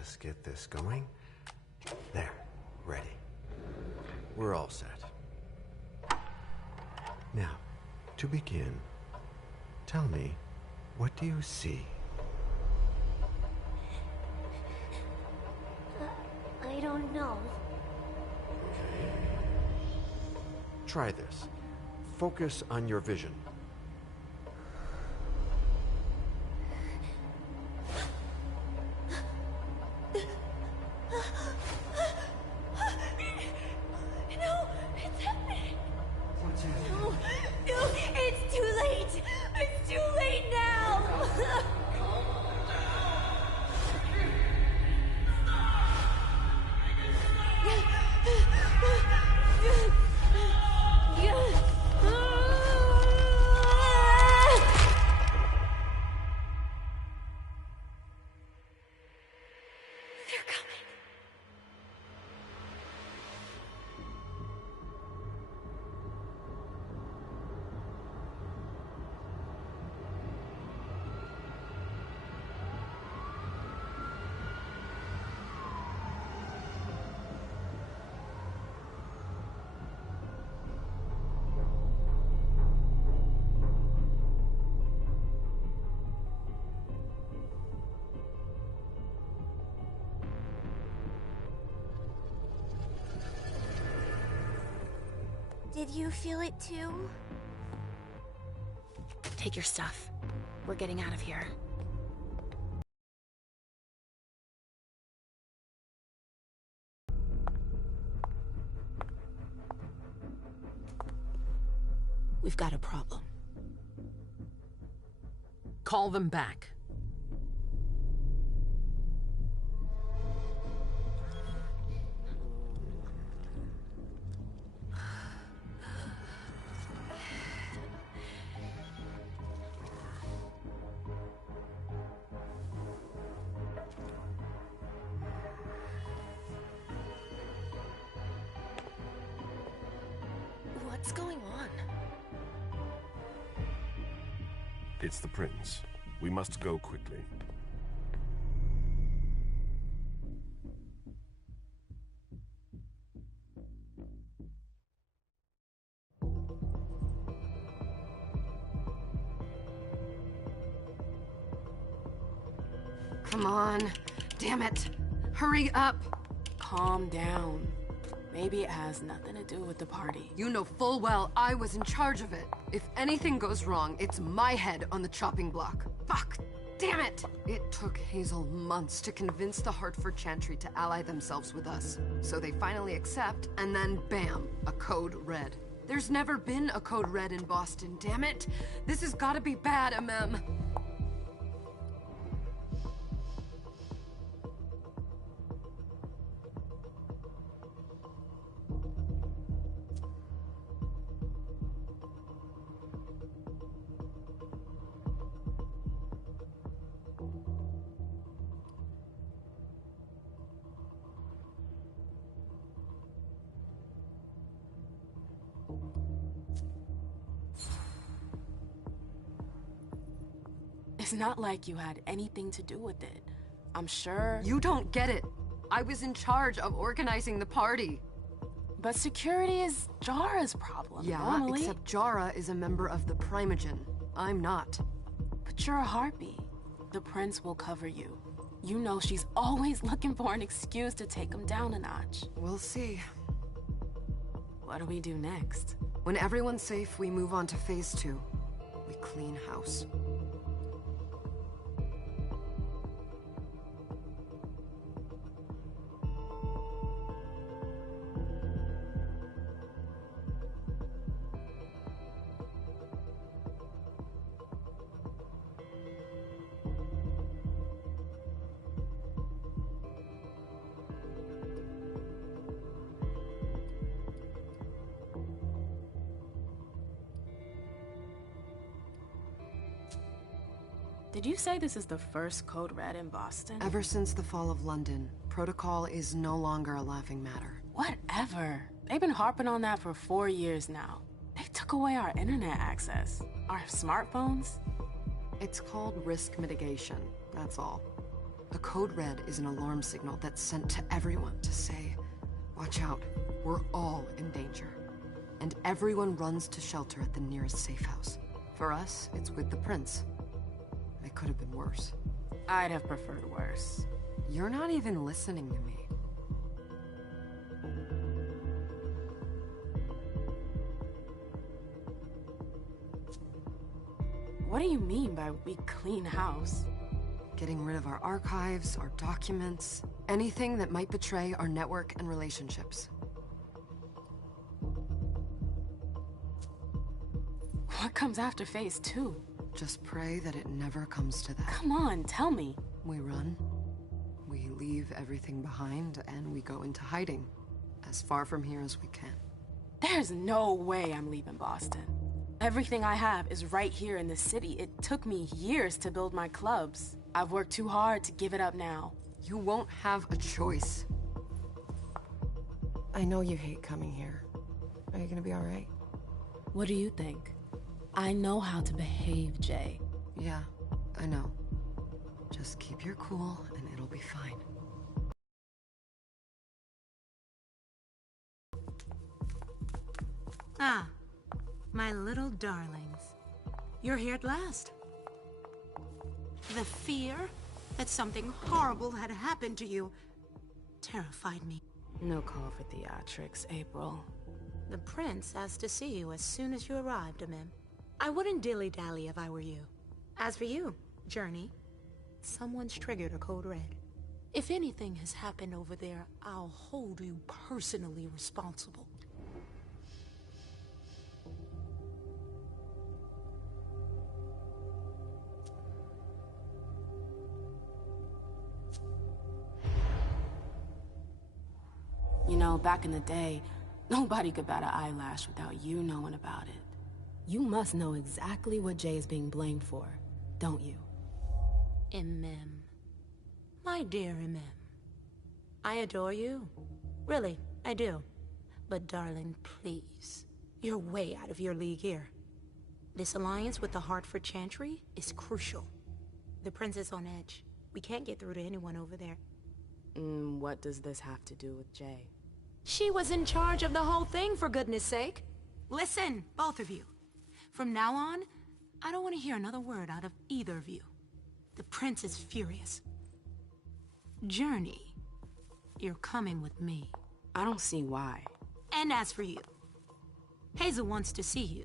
just get this going. There, ready. We're all set. Now, to begin, tell me, what do you see? I don't know. Okay. Try this. Focus on your vision. Did you feel it too? Take your stuff. We're getting out of here. We've got a problem. Call them back. What's going on? It's the prince. We must go quickly. Come on. Damn it. Hurry up. Calm down. Maybe it has nothing to do with the party. You know full well I was in charge of it. If anything goes wrong, it's my head on the chopping block. Fuck! Damn it! It took Hazel months to convince the Hartford Chantry to ally themselves with us. So they finally accept, and then bam, a code red. There's never been a code red in Boston, damn it! This has gotta be bad, MM. It's not like you had anything to do with it. I'm sure... You don't get it. I was in charge of organizing the party. But security is Jara's problem, Yeah, normally. except Jara is a member of the Primogen. I'm not. But you're a harpy. The prince will cover you. You know she's always looking for an excuse to take him down a notch. We'll see. What do we do next? When everyone's safe, we move on to phase 2. We clean house. Did you say this is the first code red in Boston? Ever since the fall of London, protocol is no longer a laughing matter. Whatever. They've been harping on that for 4 years now. They took away our internet access. Our smartphones. It's called risk mitigation, that's all. The code red is an alarm signal that's sent to everyone to say, watch out, we're all in danger. And everyone runs to shelter at the nearest safe house. For us, it's with the prince. It could have been worse. I'd have preferred worse. You're not even listening to me. What do you mean by we clean house? Getting rid of our archives, our documents, anything that might betray our network and relationships. What comes after phase 2? Just pray that it never comes to that. Come on, tell me. We run, we leave everything behind, and we go into hiding, as far from here as we can. There's no way I'm leaving Boston. Everything I have is right here in the city. It took me years to build my clubs. I've worked too hard to give it up now. You won't have a choice. I know you hate coming here. Are you gonna be all right? What do you think? I know how to behave, Jay. Yeah, I know. Just keep your cool and it'll be fine. Ah, my little darlings. You're here at last. The fear that something horrible had happened to you terrified me. No call for theatrics, April. The prince asked to see you as soon as you arrived, Amim. I wouldn't dilly-dally if I were you. As for you, Journey, someone's triggered a code red. If anything has happened over there, I'll hold you personally responsible. You know, back in the day, nobody could bat an eyelash without you knowing about it. You must know exactly what Jay is being blamed for, don't you? Imem. My dear Imem. I adore you. Really, I do. But darling, please. You're way out of your league here. This alliance with the Hartford Chantry is crucial. The prince is on edge. We can't get through to anyone over there. What does this have to do with Jay? She was in charge of the whole thing, for goodness sake. Listen, both of you. From now on, I don't want to hear another word out of either of you. The prince is furious. Journey, you're coming with me. I don't see why. And as for you, Hazel wants to see you.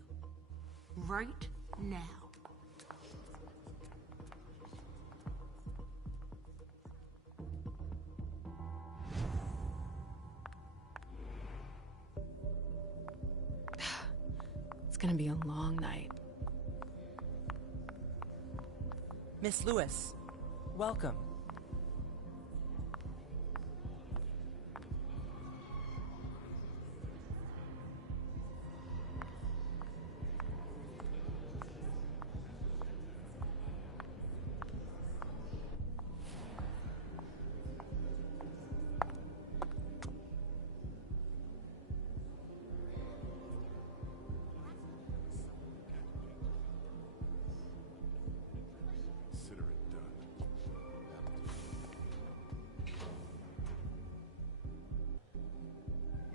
Right now. It's gonna be a long night. Miss Lewis, welcome.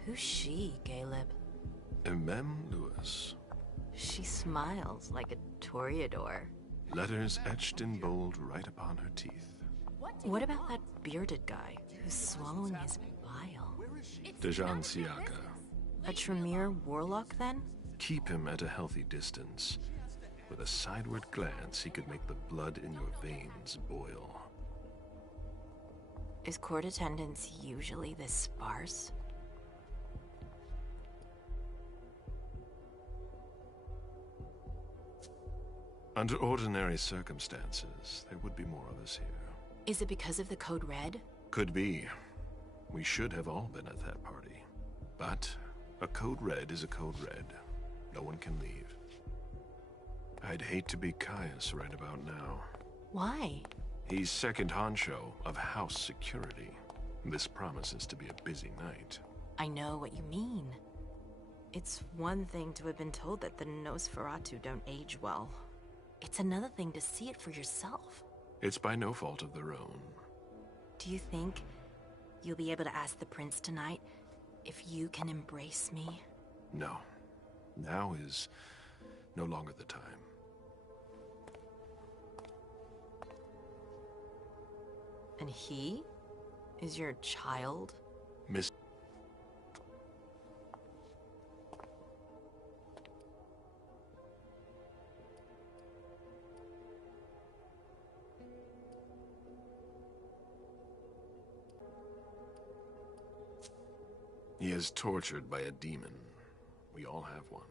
Who's she, Caleb? Mem Lewis. She smiles like a toreador. Letters etched in bold right upon her teeth. What about that bearded guy who's swallowing his bile? Dejan Siaka. A Tremere warlock, then? Keep him at a healthy distance. With a sideward glance, he could make the blood in your veins boil. Is court attendance usually this sparse? Under ordinary circumstances, there would be more of us here. Is it because of the Code Red? Could be. We should have all been at that party. But a Code Red is a Code Red. No one can leave. I'd hate to be Caius right about now. Why? He's second honcho of house security. This promises to be a busy night. I know what you mean. It's one thing to have been told that the Nosferatu don't age well. It's another thing to see it for yourself. It's by no fault of their own. Do you think you'll be able to ask the prince tonight if you can embrace me? No. Now is no longer the time. And he is your child? Miss... He is tortured by a demon. We all have one.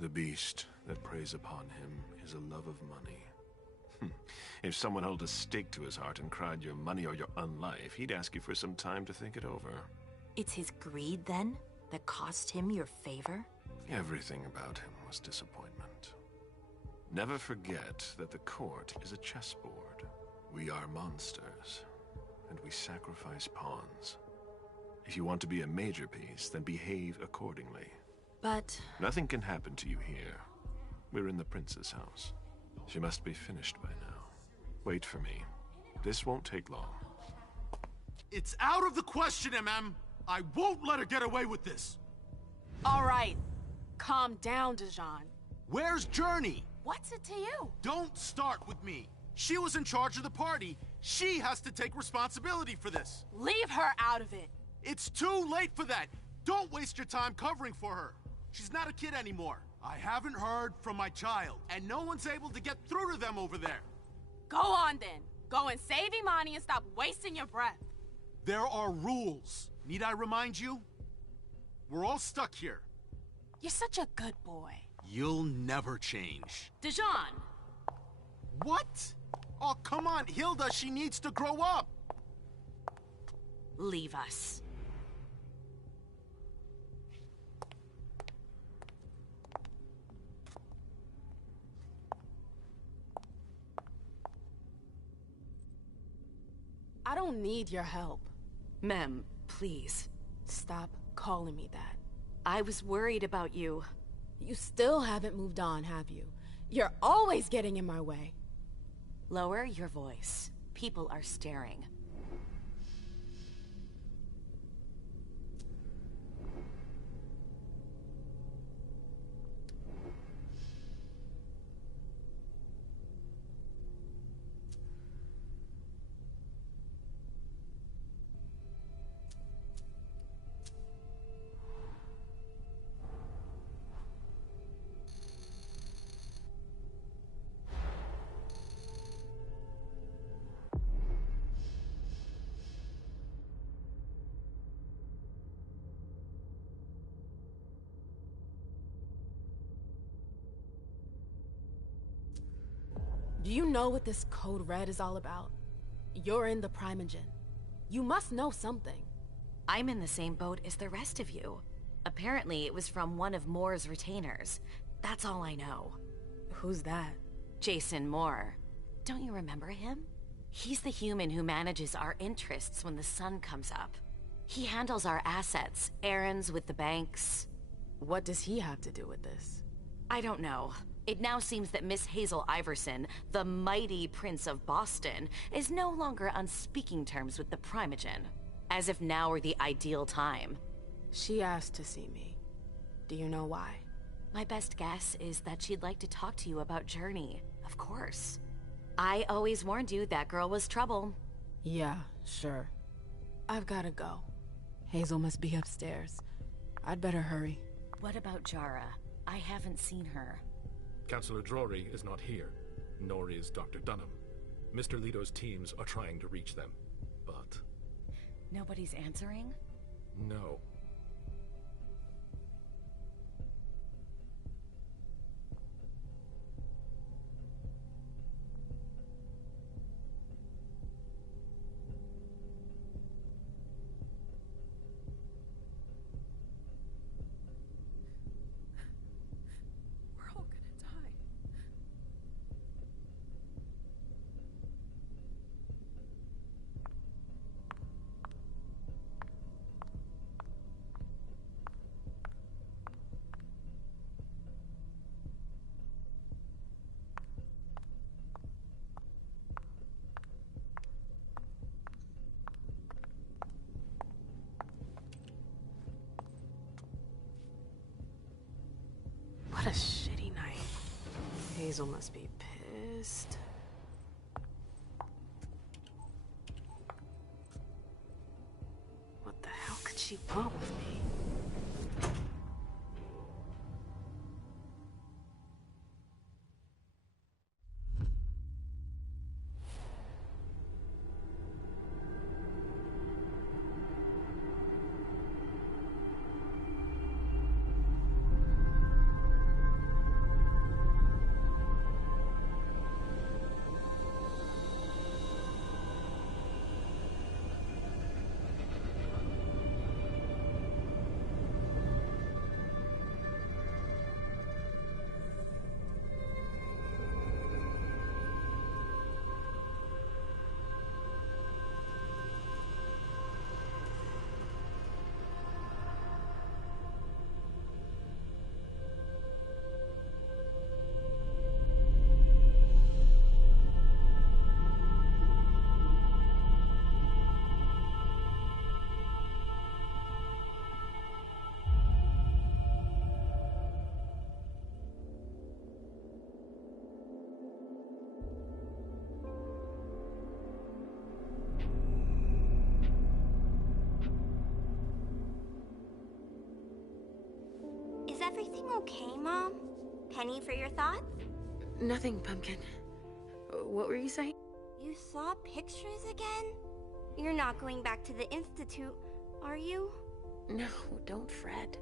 The beast that preys upon him is a love of money. If someone held a stake to his heart and cried your money or your unlife, he'd ask you for some time to think it over. It's his greed, then, that cost him your favor? Everything about him was disappointment. Never forget that the court is a chessboard. We are monsters, and we sacrifice pawns. If you want to be a major piece, then behave accordingly. But... Nothing can happen to you here. We're in the prince's house. She must be finished by now. Wait for me. This won't take long. It's out of the question, MM! I won't let her get away with this! All right. Calm down, Dijon. Where's Journey? What's it to you? Don't start with me. She was in charge of the party. She has to take responsibility for this. Leave her out of it. It's too late for that. Don't waste your time covering for her. She's not a kid anymore. I haven't heard from my child, and no one's able to get through to them over there. Go on then. Go and save Imani and stop wasting your breath. There are rules. Need I remind you? We're all stuck here. You're such a good boy. You'll never change. Dijon! What? Oh, come on, Hilda, she needs to grow up. Leave us. I don't need your help. Mem, please. Stop calling me that. I was worried about you. You still haven't moved on, have you? You're always getting in my way. Lower your voice. People are staring. Do you know what this Code Red is all about? You're in the Primogen. You must know something. I'm in the same boat as the rest of you. Apparently, it was from one of Moore's retainers. That's all I know. Who's that? Jason Moore. Don't you remember him? He's the human who manages our interests when the sun comes up. He handles our assets, errands with the banks. What does he have to do with this? I don't know. It now seems that Miss Hazel Iverson, the mighty Prince of Boston, is no longer on speaking terms with the Primogen. As if now were the ideal time. She asked to see me. Do you know why? My best guess is that she'd like to talk to you about Journey, of course. I always warned you that girl was trouble. Yeah, sure. I've gotta go. Hazel must be upstairs. I'd better hurry. What about Jara? I haven't seen her. Councillor Drury is not here, nor is Dr. Dunham. Mr. Leto's teams are trying to reach them, but... Nobody's answering? No. What a shitty night. Hazel must be pissed. What the hell could she want with me? Is everything okay, Mom? Penny for your thoughts? Nothing, Pumpkin. What were you saying? You saw pictures again? You're not going back to the Institute, are you? No, don't fret.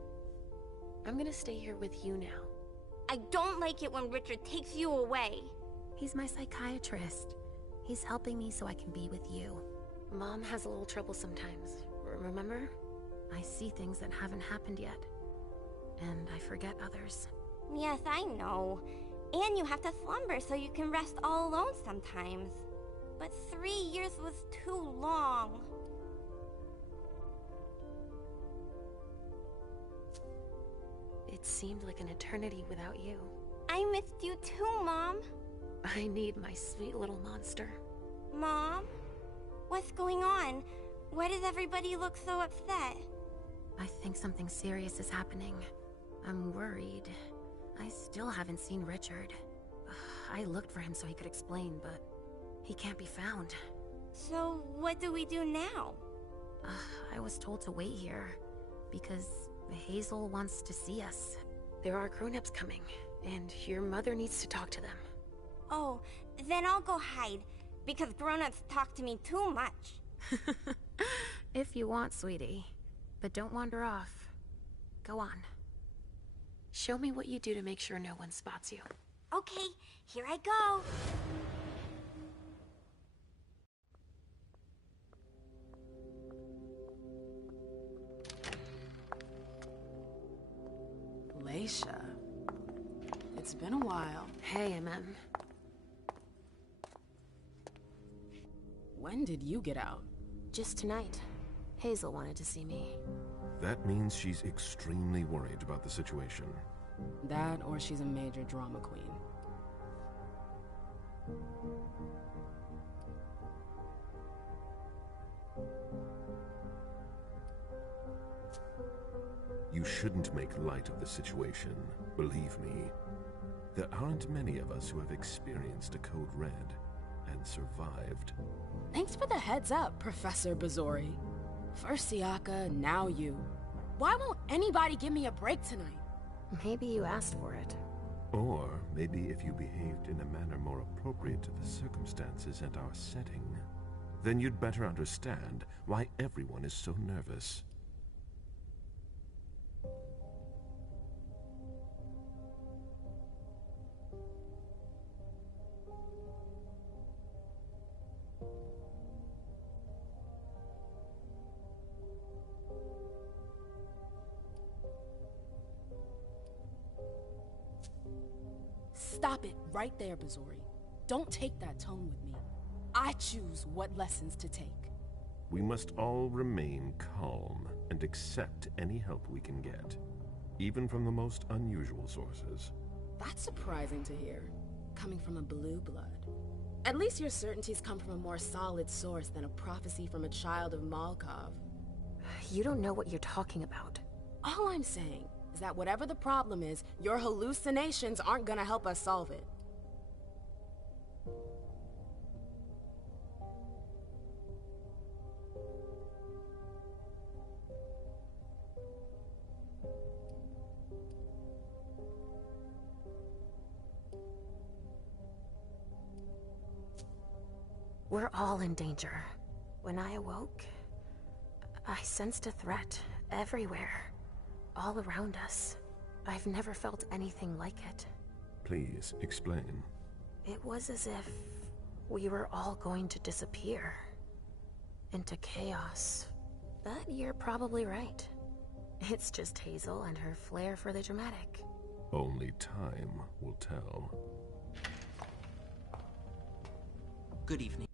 I'm gonna stay here with you now. I don't like it when Richard takes you away. He's my psychiatrist. He's helping me so I can be with you. Mom has a little trouble sometimes, remember? I see things that haven't happened yet. And I forget others. Yes, I know. And you have to slumber so you can rest all alone sometimes. But 3 years was too long. It seemed like an eternity without you. I missed you too, Mom. I need my sweet little monster. Mom? What's going on? Why does everybody look so upset? I think something serious is happening. I'm worried. I still haven't seen Richard. I looked for him so he could explain, but he can't be found. So, what do we do now? I was told to wait here, because Hazel wants to see us. There are grown-ups coming, and your mother needs to talk to them. Oh, then I'll go hide, because grown-ups talk to me too much. If you want, sweetie. But don't wander off. Go on. Show me what you do to make sure no one spots you. Okay, here I go. Leisha. It's been a while. Hey, MM. When did you get out? Just tonight. Hazel wanted to see me. That means she's extremely worried about the situation. That, or she's a major drama queen. You shouldn't make light of the situation, believe me. There aren't many of us who have experienced a Code Red and survived. Thanks for the heads up, Professor Bazori. First Siaka, now you. Why won't anybody give me a break tonight? Maybe you asked for it. Or maybe if you behaved in a manner more appropriate to the circumstances and our setting, then you'd better understand why everyone is so nervous. Stop it right there, Bazori. Don't take that tone with me. I choose what lessons to take. We must all remain calm and accept any help we can get, even from the most unusual sources. That's surprising to hear, coming from a blue blood. At least your certainties come from a more solid source than a prophecy from a child of Malkov. You don't know what you're talking about. All I'm saying is that whatever the problem is, your hallucinations aren't gonna help us solve it. We're all in danger. When I awoke, I sensed a threat everywhere, all around us. I've never felt anything like it. Please, explain. It was as if we were all going to disappear into chaos. But you're probably right. It's just Hazel and her flair for the dramatic. Only time will tell. Good evening.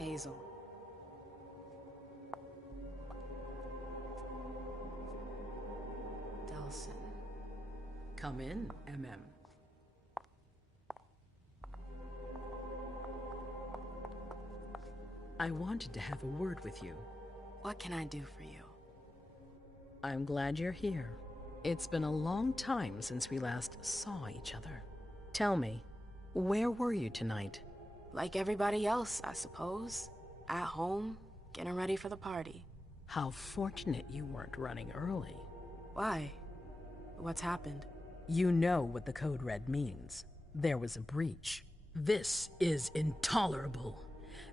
Hazel. Delsin. Come in, MM. I wanted to have a word with you. What can I do for you? I'm glad you're here. It's been a long time since we last saw each other. Tell me, where were you tonight? Like everybody else, I suppose. At home, getting ready for the party. How fortunate you weren't running early. Why? What's happened? You know what the Code Red means. There was a breach. This is intolerable.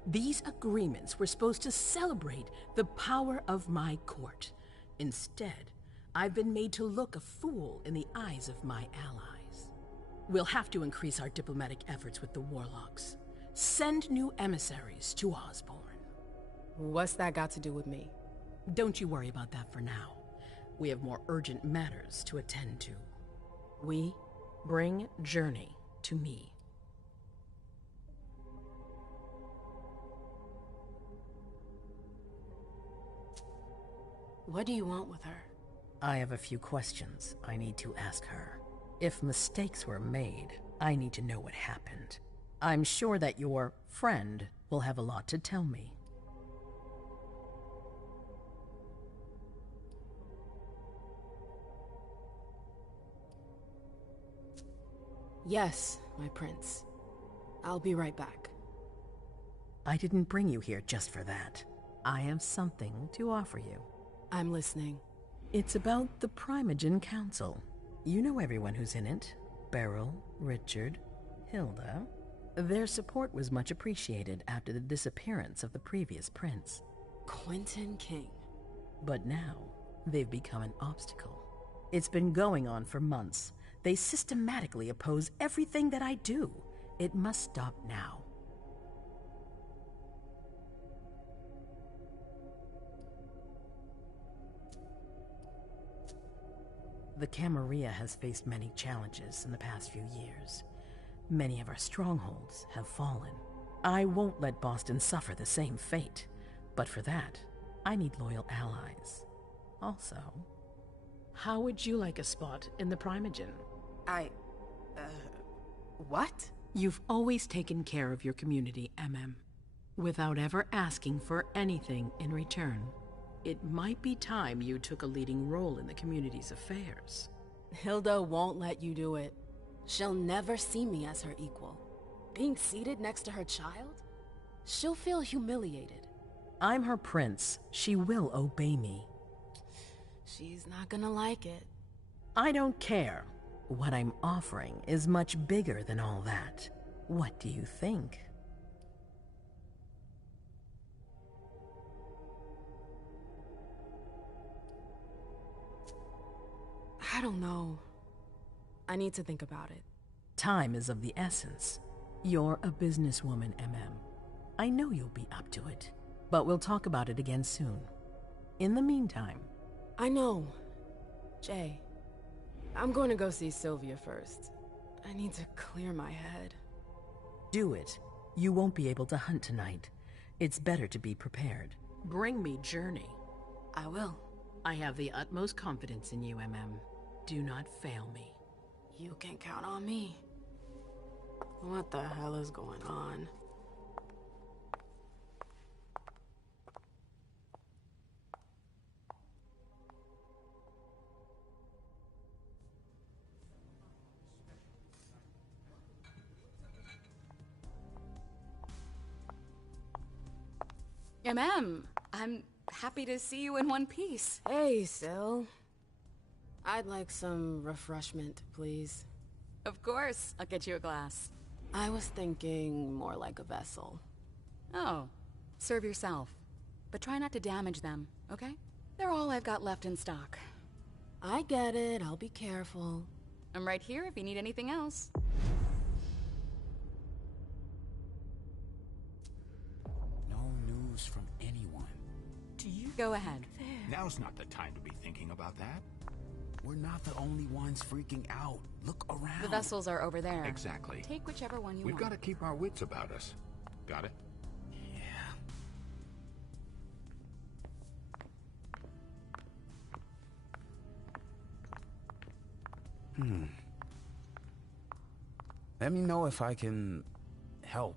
These agreements were supposed to celebrate the power of my court. Instead, I've been made to look a fool in the eyes of my allies. We'll have to increase our diplomatic efforts with the Warlocks. Send new emissaries to Osborne. What's that got to do with me? Don't you worry about that for now. We have more urgent matters to attend to. We bring Journey to me. What do you want with her? I have a few questions I need to ask her. If mistakes were made, I need to know what happened. I'm sure that your friend will have a lot to tell me. Yes, my prince. I'll be right back. I didn't bring you here just for that. I have something to offer you. I'm listening. It's about the Primogen Council. You know everyone who's in it. Beryl, Richard, Hilda. Their support was much appreciated after the disappearance of the previous prince. Quentin King. But now, they've become an obstacle. It's been going on for months. They systematically oppose everything that I do. It must stop now. The Camarilla has faced many challenges in the past few years. Many of our strongholds have fallen. I won't let Boston suffer the same fate, but for that, I need loyal allies. Also, how would you like a spot in the Primogen? What? You've always taken care of your community, MM, without ever asking for anything in return. It might be time you took a leading role in the community's affairs. Hilda won't let you do it. She'll never see me as her equal. Being seated next to her child? She'll feel humiliated. I'm her prince. She will obey me. She's not gonna like it. I don't care. What I'm offering is much bigger than all that. What do you think? I don't know. I need to think about it. Time is of the essence. You're a businesswoman, MM. I know you'll be up to it, but we'll talk about it again soon. In the meantime... I know. Jay, I'm going to go see Sylvia first. I need to clear my head. Do it. You won't be able to hunt tonight. It's better to be prepared. Bring me Journey. I will. I have the utmost confidence in you, MM. Do not fail me. You can count on me. What the hell is going on? I'm happy to see you in one piece. Hey, Syl. I'd like some refreshment, please. Of course, I'll get you a glass. I was thinking more like a vessel. Oh, serve yourself. But try not to damage them, okay? They're all I've got left in stock. I get it, I'll be careful. I'm right here if you need anything else. No news from anyone. Do you go ahead? Now's not the time to be thinking about that. We're not the only ones freaking out. Look around. The vessels are over there. Exactly. Take whichever one you We've want. got to keep our wits about us. Got it? Yeah. Let me know if I can help.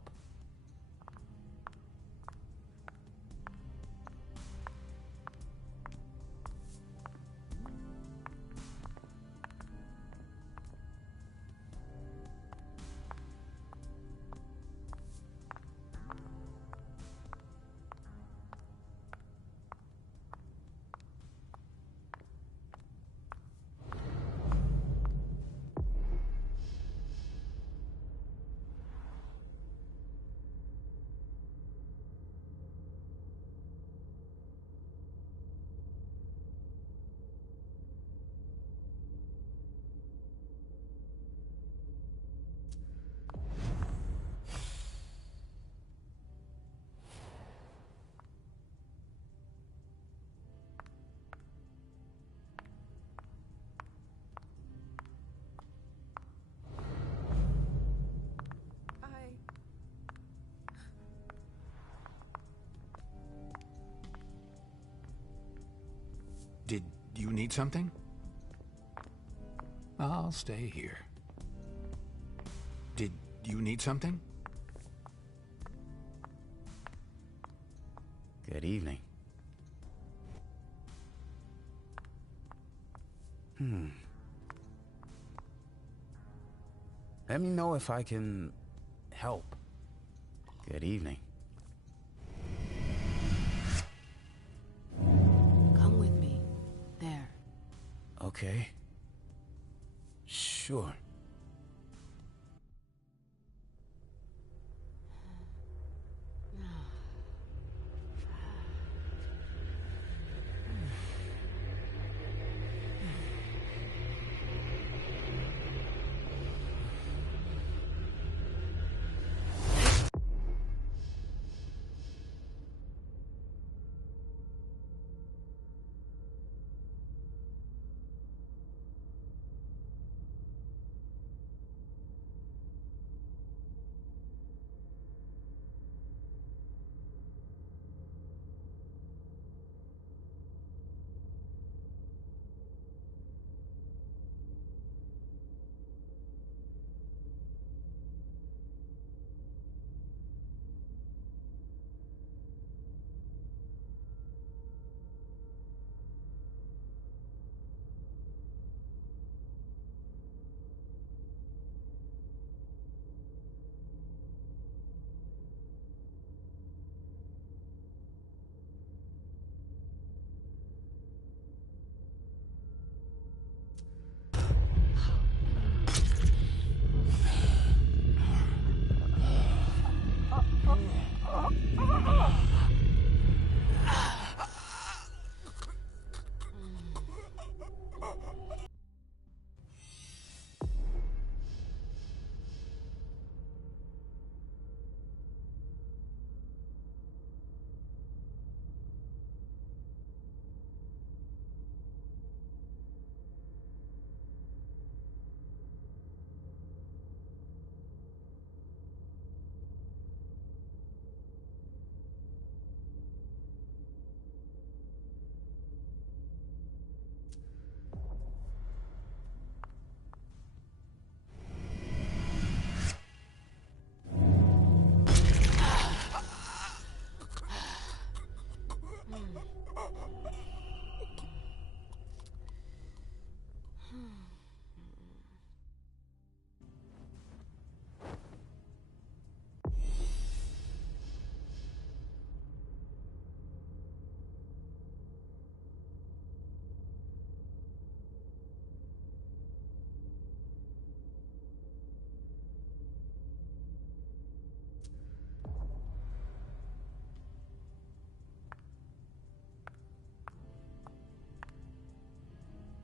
you need something? I'll stay here. Did you need something? Good evening. Let me know if I can help. Good evening. Come with me. There. Okay. Sure.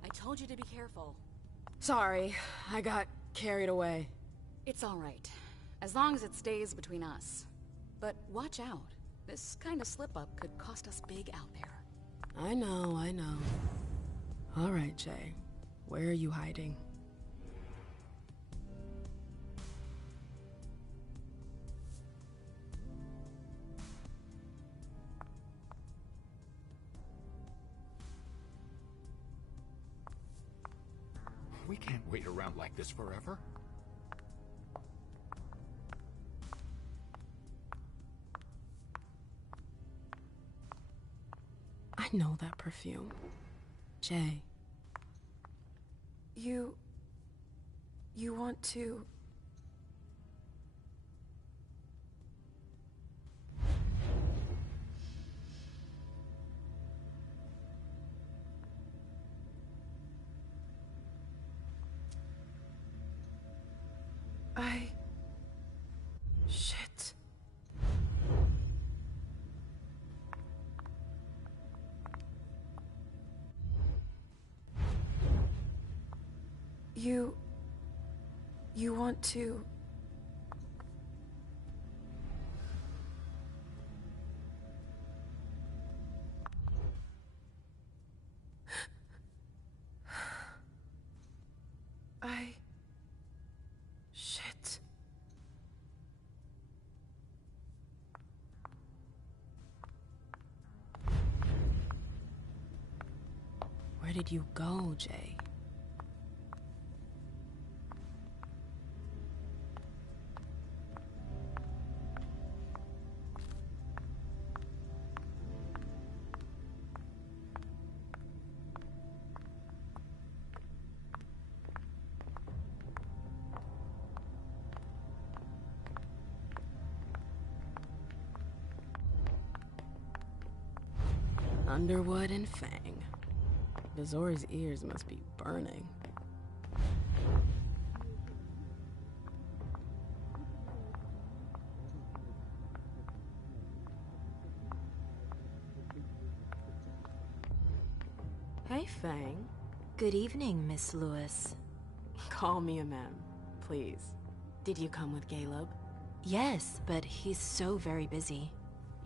I told you to be careful. Sorry, I got carried away. It's all right, as long as it stays between us. But watch out. This kind of slip-up could cost us big out there. I know, I know. All right, Jay. Where are you hiding? We can't wait around like this forever. I know that perfume. Jay. You want to... Shit. You want to... Shit. Where did you go, Jay? Underwood and Fang. Bazor's ears must be burning. Hey, Fang. Good evening, Miss Lewis. Call me a ma'am, please. Did you come with Caleb? Yes, but he's so very busy.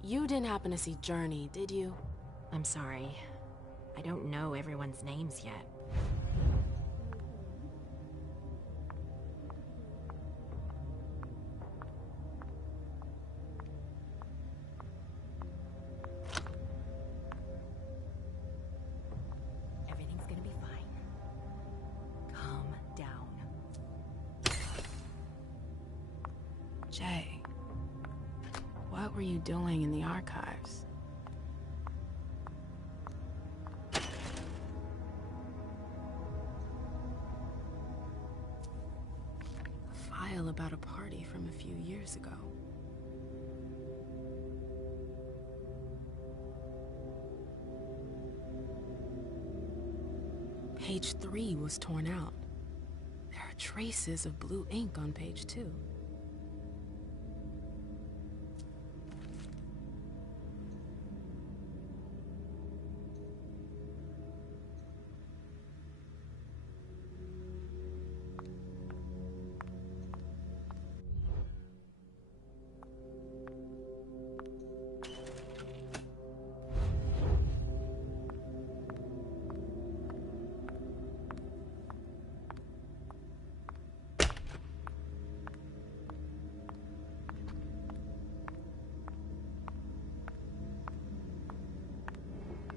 You didn't happen to see Journey, did you? I'm sorry. I don't know everyone's names yet. Everything's gonna be fine. Calm down. Jay, what were you doing in the archives? About a party from a few years ago. Page 3 was torn out. There are traces of blue ink on page 2.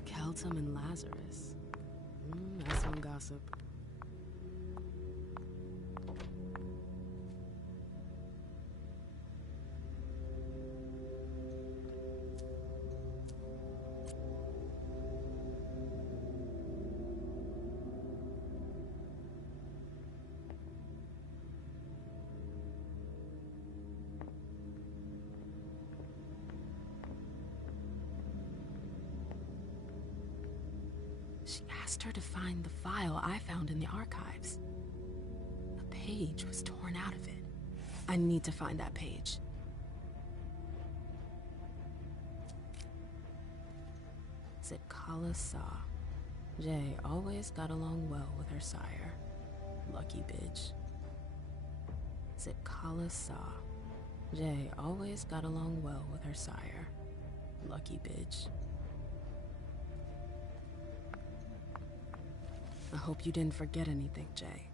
Keltum and Lazarus. That's some gossip. She asked her to find the file I found in the archives. A page was torn out of it. I need to find that page. Zitkala Saw. Jay always got along well with her sire. Lucky bitch. Zitkala Saw. Jay always got along well with her sire. Lucky bitch. I hope you didn't forget anything, Jay.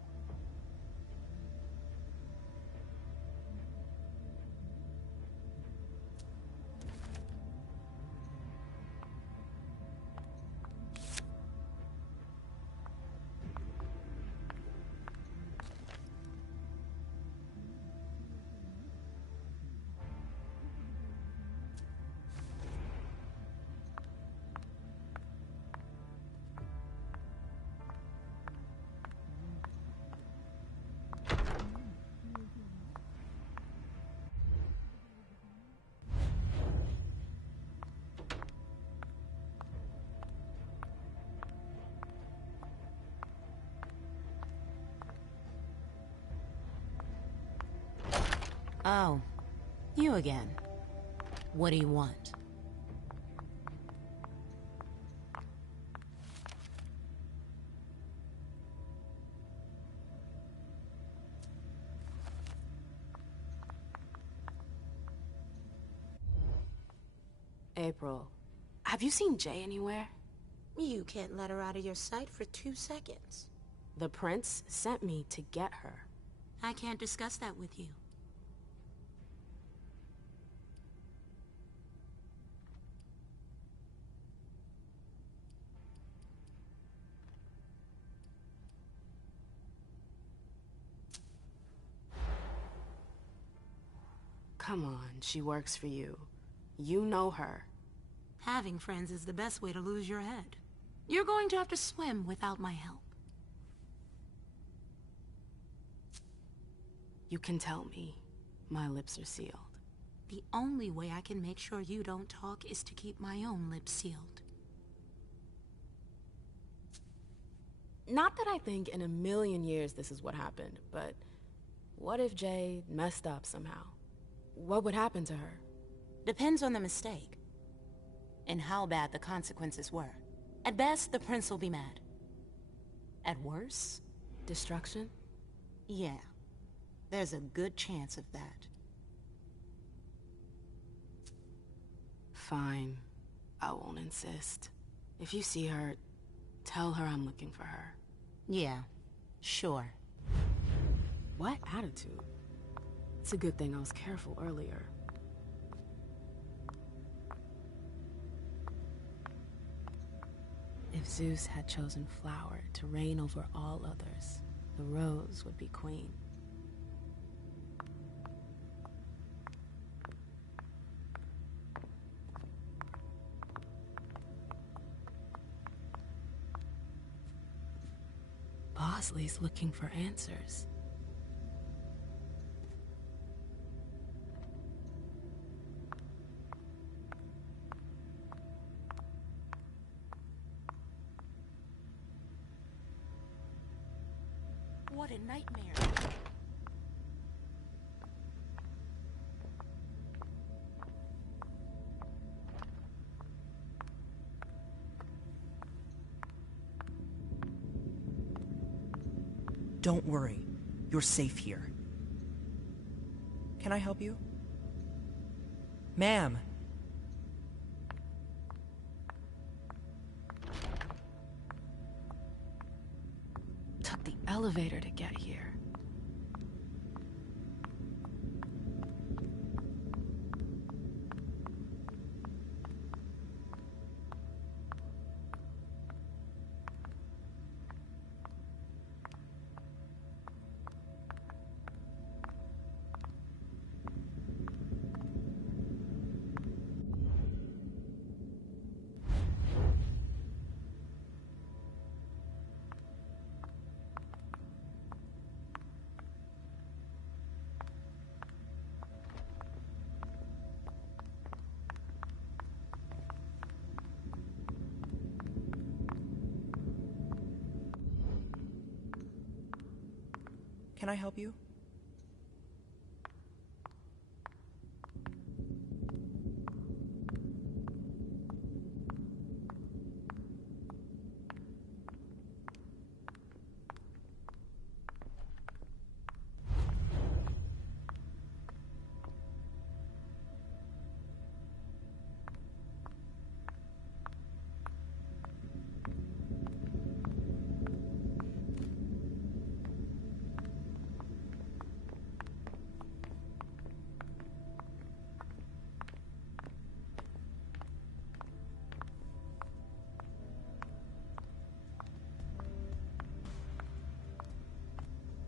Oh, you again. What do you want? April, have you seen Jay anywhere? You can't let her out of your sight for 2 seconds. The prince sent me to get her. I can't discuss that with you. Come on, she works for you. You know her. Having friends is the best way to lose your head. You're going to have to swim without my help. You can tell me. My lips are sealed. The only way I can make sure you don't talk is to keep my own lips sealed. Not that I think in a million years this is what happened, but what if Jay messed up somehow? What would happen to her? Depends on the mistake. And how bad the consequences were. At best, the prince will be mad. At worst... Destruction? Yeah. There's a good chance of that. Fine. I won't insist. If you see her, tell her I'm looking for her. Yeah, sure. What attitude? It's a good thing I was careful earlier. If Zeus had chosen Flower to reign over all others, the Rose would be queen. Bosley's looking for answers. What a nightmare. Don't worry. You're safe here. Can I help you? Ma'am! Took the elevator to get here. Can I help you?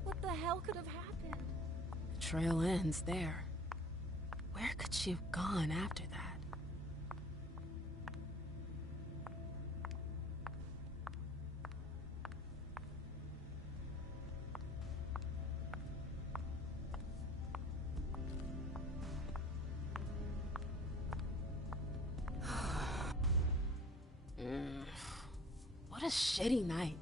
What the hell could have happened? The trail ends there. Where could she have gone after that? What a shitty night.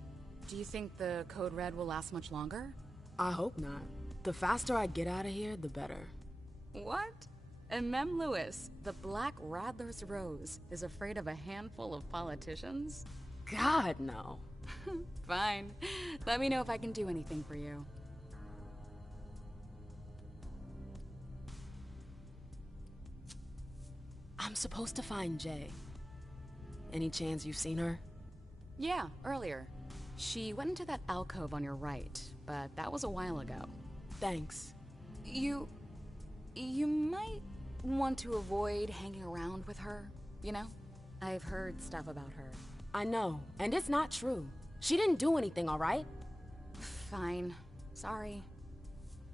Do you think the Code Red will last much longer? I hope not. The faster I get out of here, the better. What? And Mem Lewis, the Black Rattler's Rose, is afraid of a handful of politicians? God, no. Fine. Let me know if I can do anything for you. I'm supposed to find Jay. Any chance you've seen her? Yeah, earlier. She went into that alcove on your right, but that was a while ago. Thanks. You might want to avoid hanging around with her, you know? I've heard stuff about her. I know, and it's not true. She didn't do anything, all right? Fine. Sorry.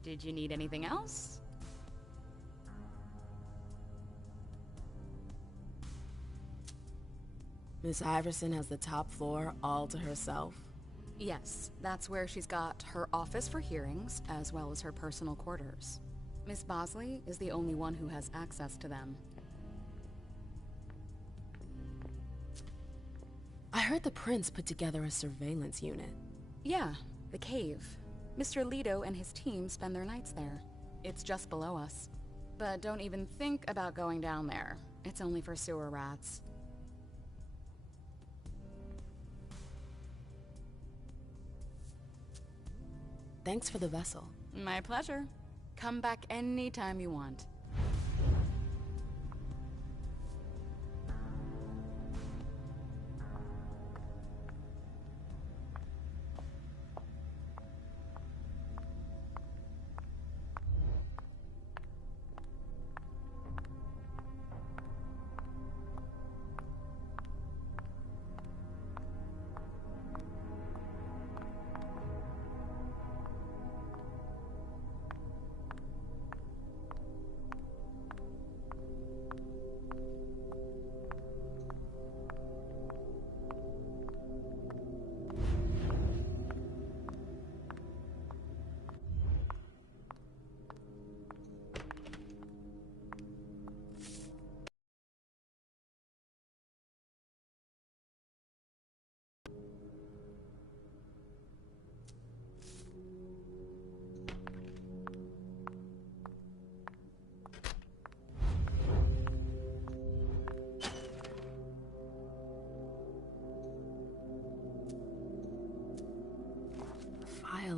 Did you need anything else? Miss Iverson has the top floor all to herself? Yes, that's where she's got her office for hearings, as well as her personal quarters. Miss Bosley is the only one who has access to them. I heard the prince put together a surveillance unit. Yeah, the cave. Mr. Leto and his team spend their nights there. It's just below us. But don't even think about going down there. It's only for sewer rats. Thanks for the vessel. My pleasure. Come back anytime you want.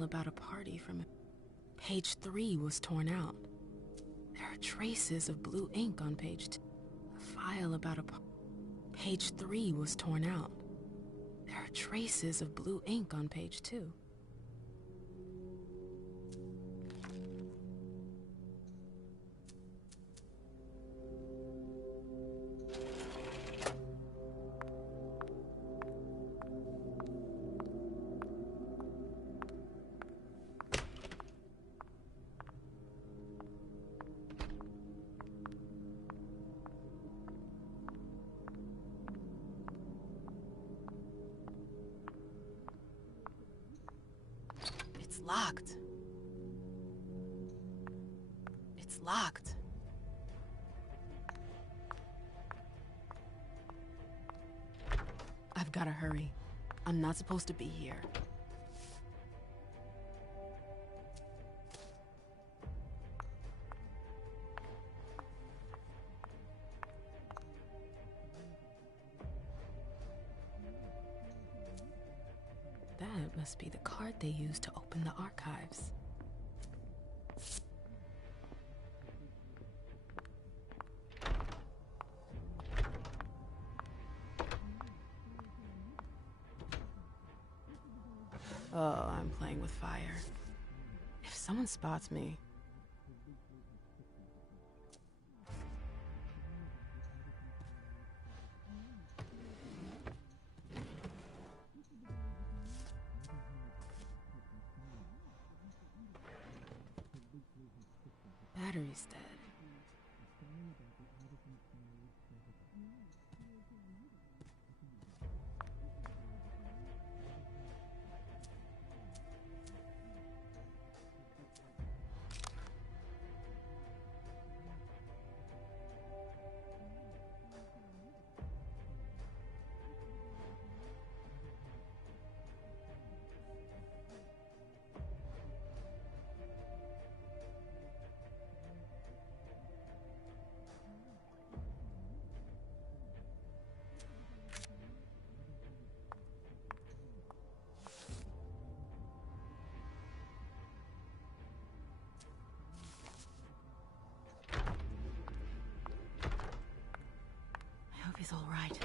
About a party from page 3 was torn out. There are traces of blue ink on page 2. A file about page 3 was torn out. There are traces of blue ink on page 2. Locked. It's locked. I've gotta hurry. I'm not supposed to be here. That must be the card they used to open the archives. Oh, I'm playing with fire. If someone spots me... Battery's dead. I hope he's all right.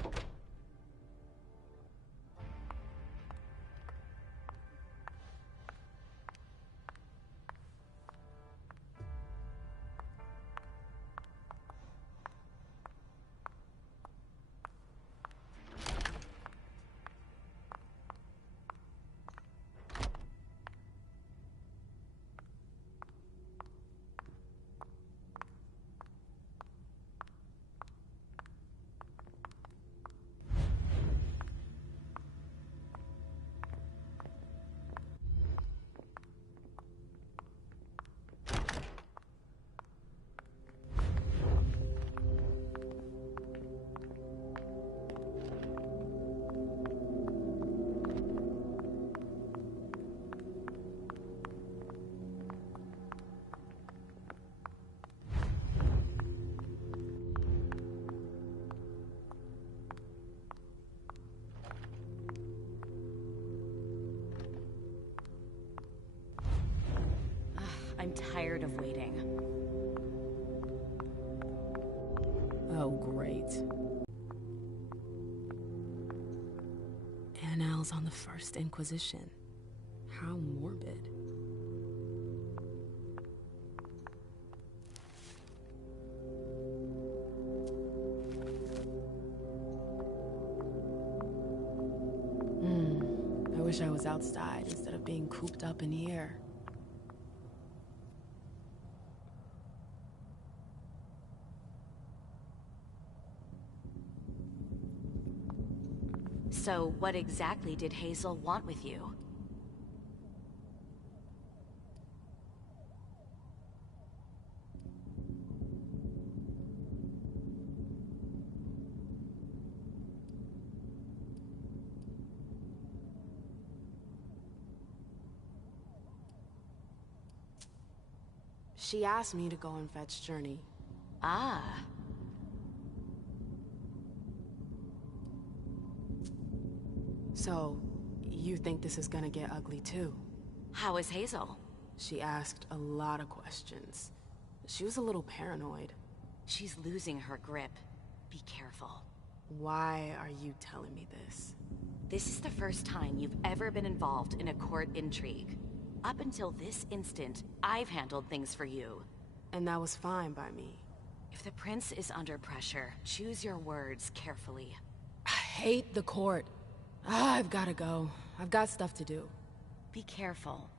I'm tired of waiting. Oh, great. Annals on the First Inquisition. How morbid. I wish I was outside instead of being cooped up in here. So, what exactly did Hazel want with you? She asked me to go and fetch Journey. Ah. So, you think this is gonna get ugly too? How is Hazel? She asked a lot of questions. She was a little paranoid. She's losing her grip. Be careful. Why are you telling me this? This is the first time you've ever been involved in a court intrigue. Up until this instant, I've handled things for you. And that was fine by me. If the prince is under pressure, choose your words carefully. I hate the court. I've gotta go. I've got stuff to do. Be careful.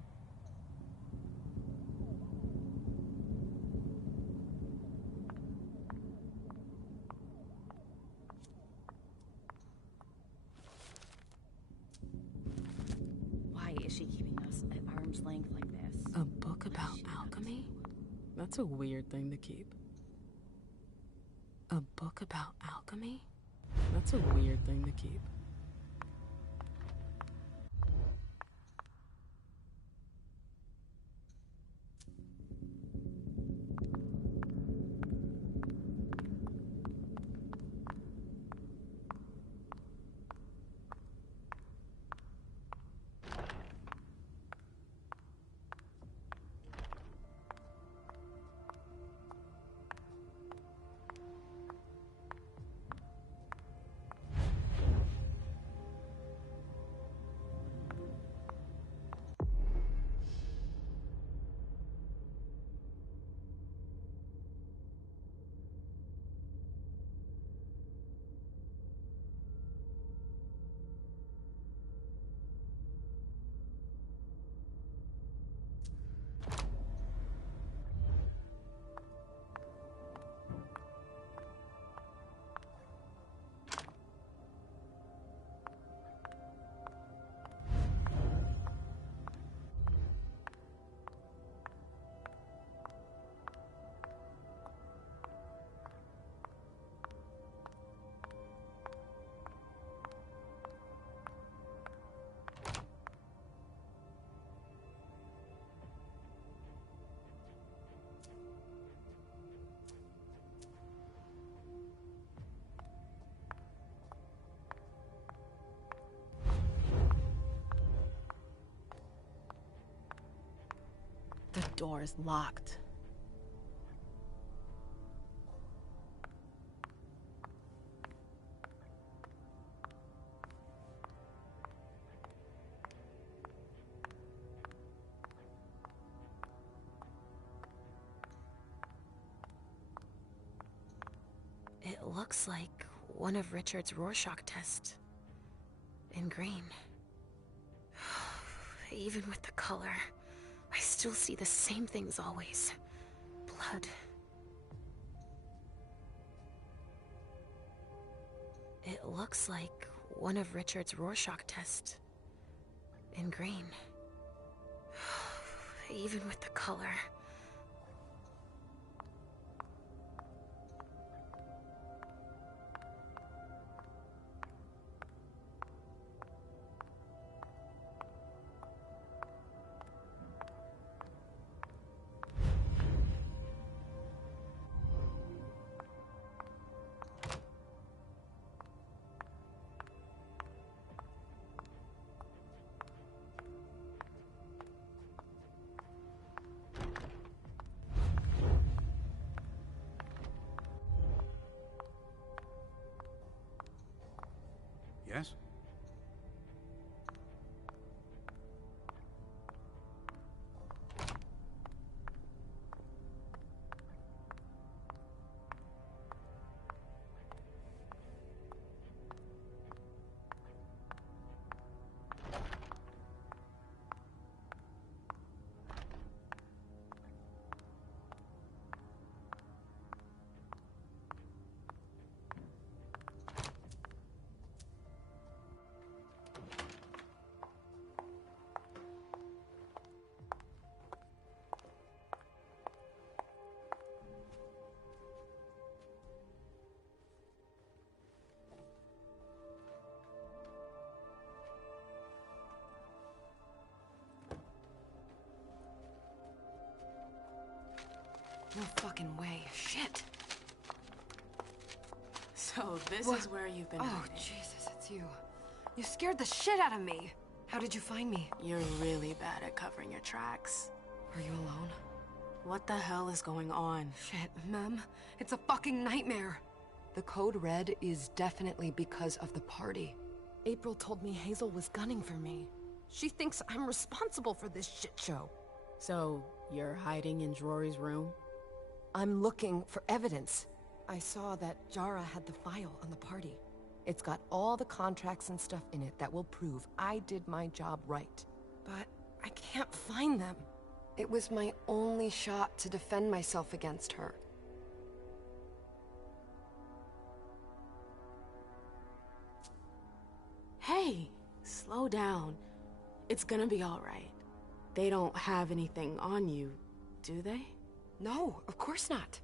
Why is she keeping us at arm's length like this? A book about alchemy? That's a weird thing to keep. A book about alchemy? That's a weird thing to keep. The door is locked. It looks like one of Richard's Rorschach tests. In green. Even with the color, I still see the same things always. Blood. It looks like one of Richard's Rorschach tests. In green. Even with the color. Yes? No fucking way. Shit. So this is where you've been Oh, hiding. Jesus, it's you. You scared the shit out of me. How did you find me? You're really bad at covering your tracks. Are you alone? What the hell is going on? Shit, Mem. It's a fucking nightmare. The code red is definitely because of the party. April told me Hazel was gunning for me. She thinks I'm responsible for this shit show. So, you're hiding in Drury's room? I'm looking for evidence. I saw that Jara had the file on the party. It's got all the contracts and stuff in it that will prove I did my job right. But I can't find them. It was my only shot to defend myself against her. Hey, slow down. It's gonna be all right. They don't have anything on you, do they? No, of course not.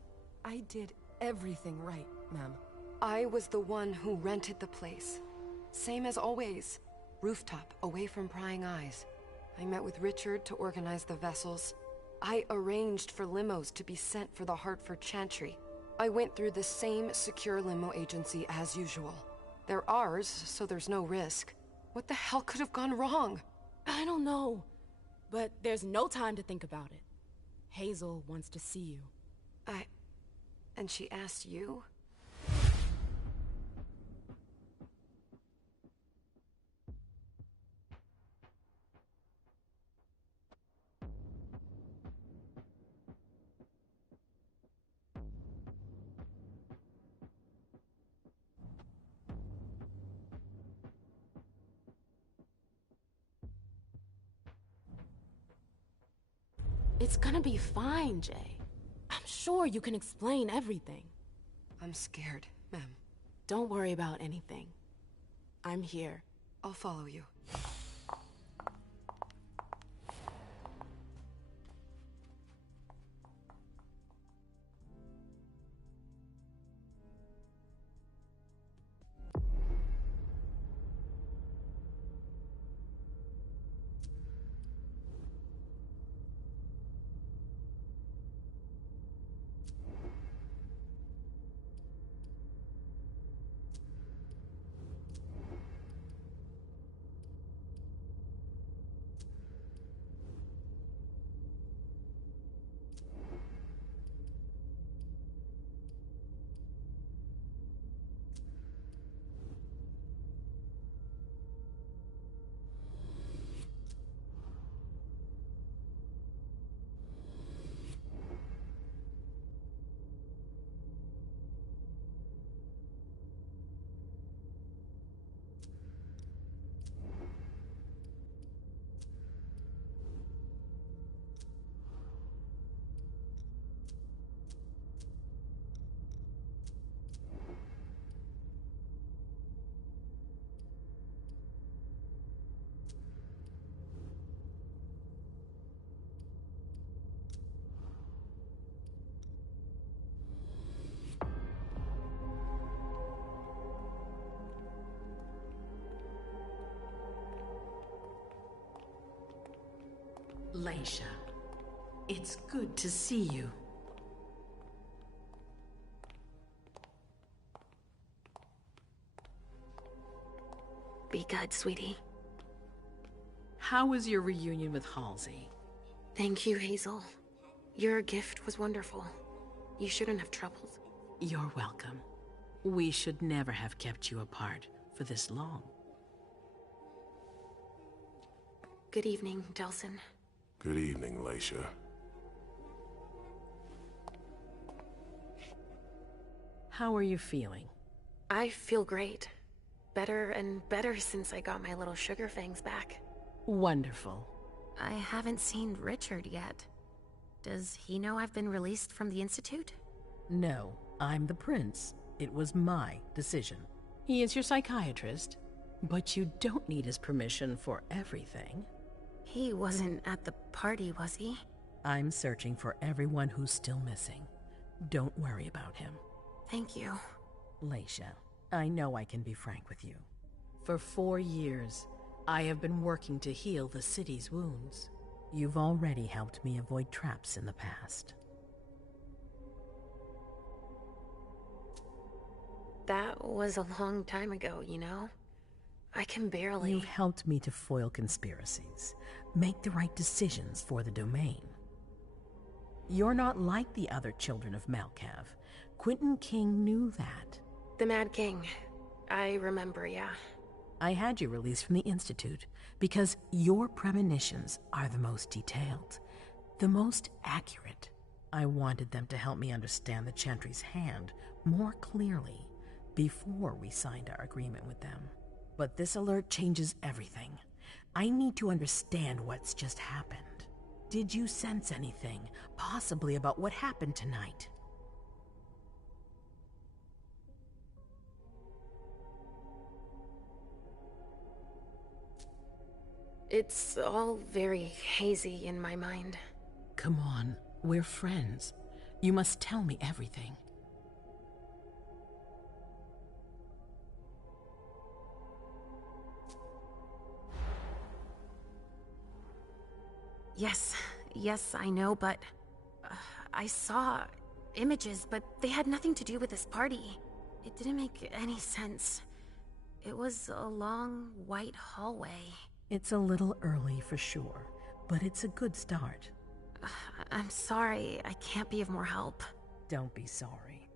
I did everything right, Mem. I was the one who rented the place. Same as always. Rooftop, away from prying eyes. I met with Richard to organize the vessels. I arranged for limos to be sent for the Hartford Chantry. I went through the same secure limo agency as usual. They're ours, so there's no risk. What the hell could have gone wrong? I don't know. But there's no time to think about it. Hazel wants to see you. And she asked you? It's gonna be fine, Jay. I'm sure you can explain everything. I'm scared, Mem. Don't worry about anything. I'm here. I'll follow you. Leisha, it's good to see you. Be good, sweetie. How was your reunion with Halsey? Thank you, Hazel. Your gift was wonderful. You shouldn't have troubled. You're welcome. We should never have kept you apart for this long. Good evening, Delsin. Good evening, Leisha. How are you feeling? I feel great. Better and better since I got my little sugar fangs back. Wonderful. I haven't seen Richard yet. Does he know I've been released from the Institute? No, I'm the prince. It was my decision. He is your psychiatrist, but you don't need his permission for everything. He wasn't at the party, was he? I'm searching for everyone who's still missing. Don't worry about him. Thank you. Leisha, I know I can be frank with you. For 4 years, I have been working to heal the city's wounds. You've already helped me avoid traps in the past. That was a long time ago, you know? I can barely... You've helped me to foil conspiracies, make the right decisions for the domain. You're not like the other children of Malkav. Quentin King knew that. The Mad King. I remember, yeah. I had you released from the Institute because your premonitions are the most detailed, the most accurate. I wanted them to help me understand the Chantry's hand more clearly before we signed our agreement with them. But this alert changes everything. I need to understand what's just happened. Did you sense anything, possibly about what happened tonight? It's all very hazy in my mind. Come on, we're friends. You must tell me everything. Yes, I know, but... I saw images, but they had nothing to do with this party. It didn't make any sense. It was a long, white hallway. It's a little early for sure, but it's a good start. I'm sorry, I can't be of more help. Don't be sorry.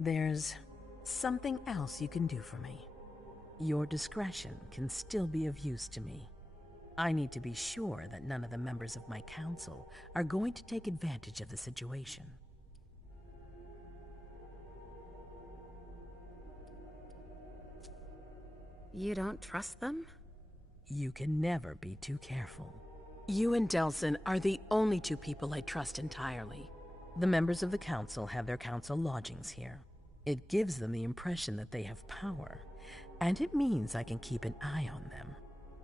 There's something else you can do for me. Your discretion can still be of use to me. I need to be sure that none of the members of my council are going to take advantage of the situation. You don't trust them? You can never be too careful. You and Delsin are the only two people I trust entirely. The members of the council have their council lodgings here. It gives them the impression that they have power, and it means I can keep an eye on them.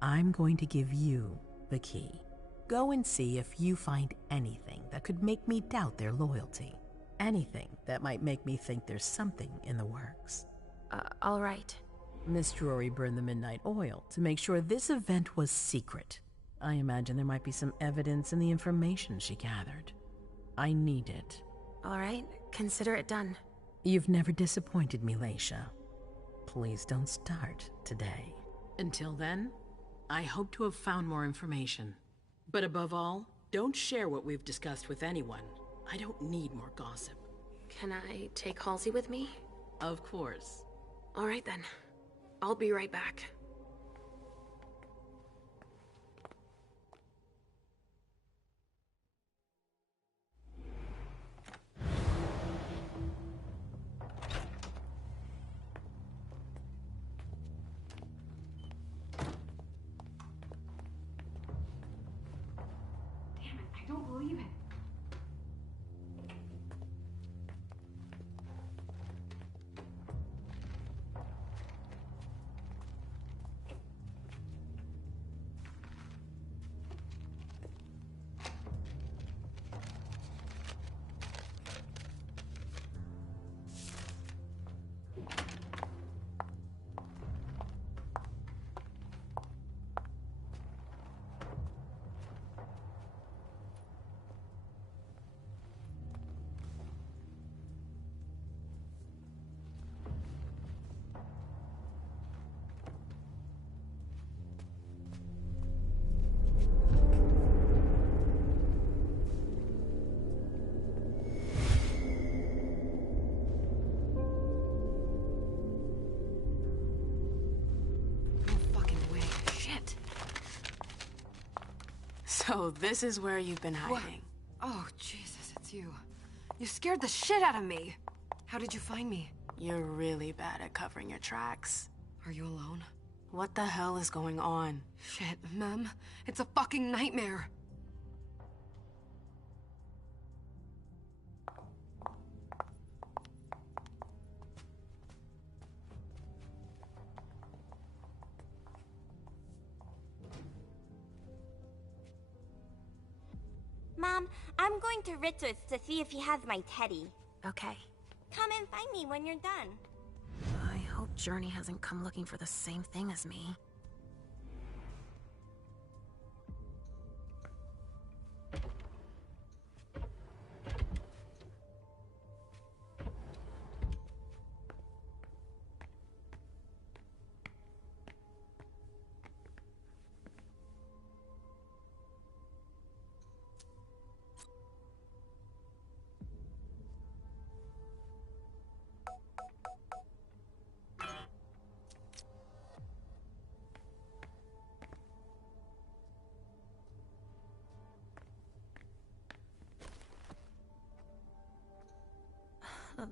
I'm going to give you the key. Go and see if you find anything that could make me doubt their loyalty. Anything that might make me think there's something in the works. All right. Miss Drury burned the midnight oil to make sure this event was secret. I imagine there might be some evidence in the information she gathered. I need it. All right, consider it done. You've never disappointed me, Leisha. Please don't start today. Until then, I hope to have found more information. But above all, don't share what we've discussed with anyone. I don't need more gossip. Can I take Halsey with me? Of course. All right then. I'll be right back. I don't believe it. So this is where you've been hiding. What? Oh, Jesus, it's you. You scared the shit out of me. How did you find me? You're really bad at covering your tracks. Are you alone? What the hell is going on? Shit, Mem. It's a fucking nightmare. Mom, I'm going to Richard's to see if he has my teddy. Okay. Come and find me when you're done. I hope Journey hasn't come looking for the same thing as me.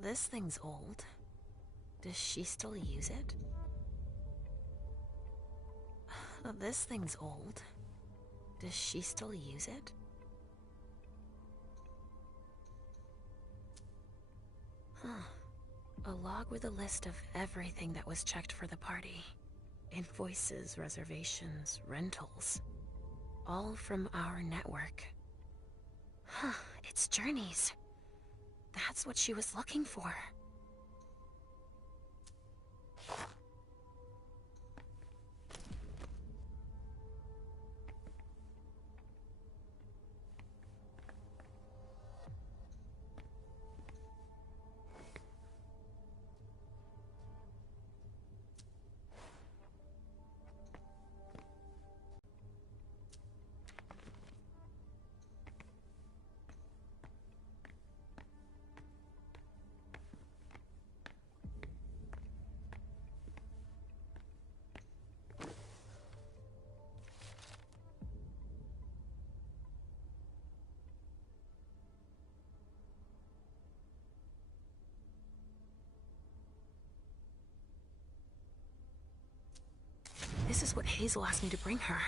This thing's old. Does she still use it? This thing's old. Does she still use it? Huh. A log with a list of everything that was checked for the party. Invoices, reservations, rentals. All from our network. Huh, it's Journey's. That's what she was looking for. This is what Hazel asked me to bring her.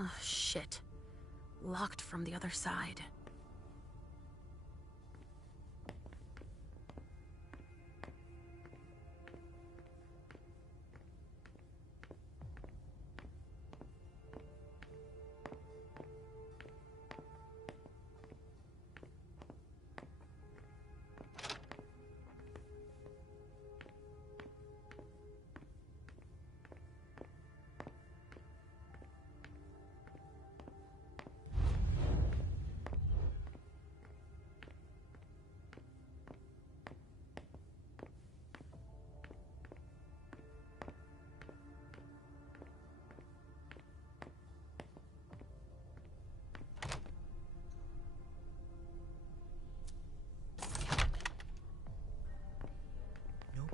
Oh, shit. Locked from the other side.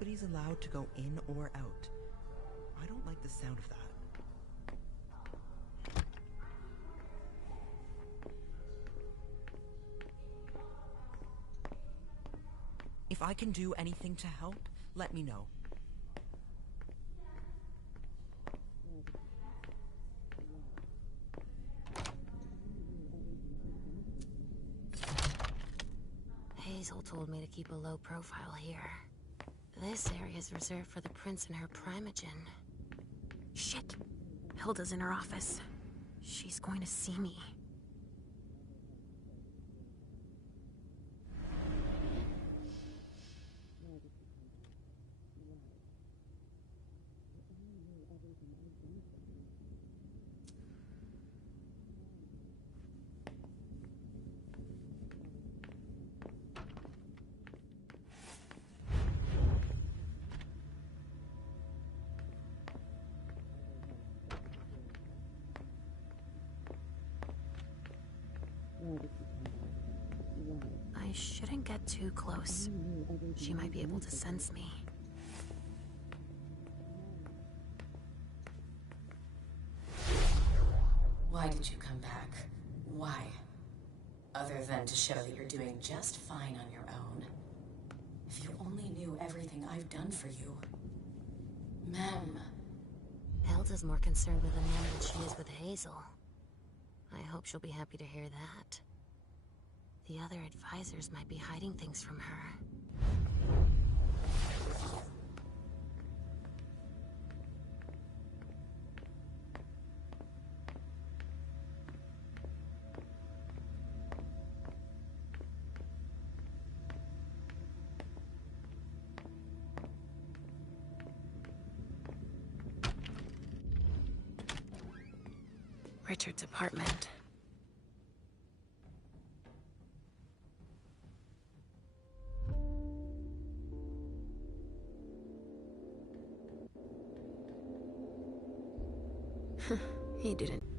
nobody's allowed to go in or out. I don't like the sound of that. If I can do anything to help, let me know. Hazel told me to keep a low profile here. This area is reserved for the prince and her primogen. Shit! Hilda's in her office. She's going to see me. I shouldn't get too close. She might be able to sense me. Why did you come back? Why? Other than to show that you're doing just fine on your own. If you only knew everything I've done for you. Ma'am. Hilda's more concerned with the man than she is with Hazel. I hope she'll be happy to hear that. The other advisors might be hiding things from her. Richard's apartment. He didn't.